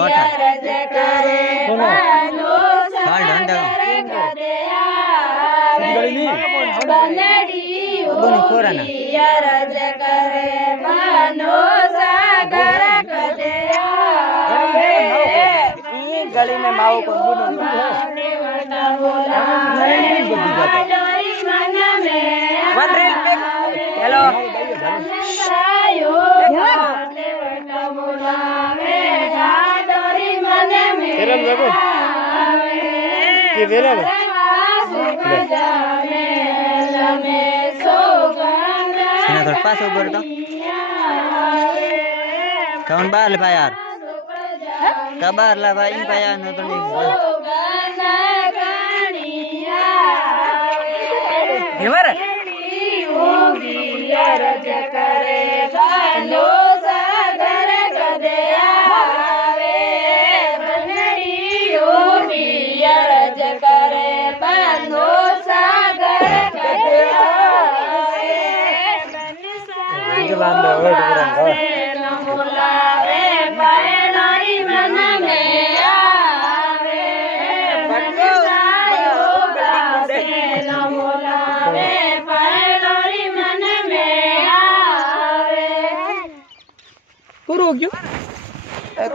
रज करे बानो सागर कदे आवे बनड़ी होगी रज करे बानो सागर कदे आवे गली में माओ को हेलो पास ऊपर तो कौन बार ले यार कबार ला भाई इन पाया न तो नहीं हिमर रज करे बानो सागर कदे आवे बनड़ी होगी रज करे बानो सागर कदे आवे बुलावे पैनारी मन में आवे बुलावे पैनारी मन में आवे पूरा हो गया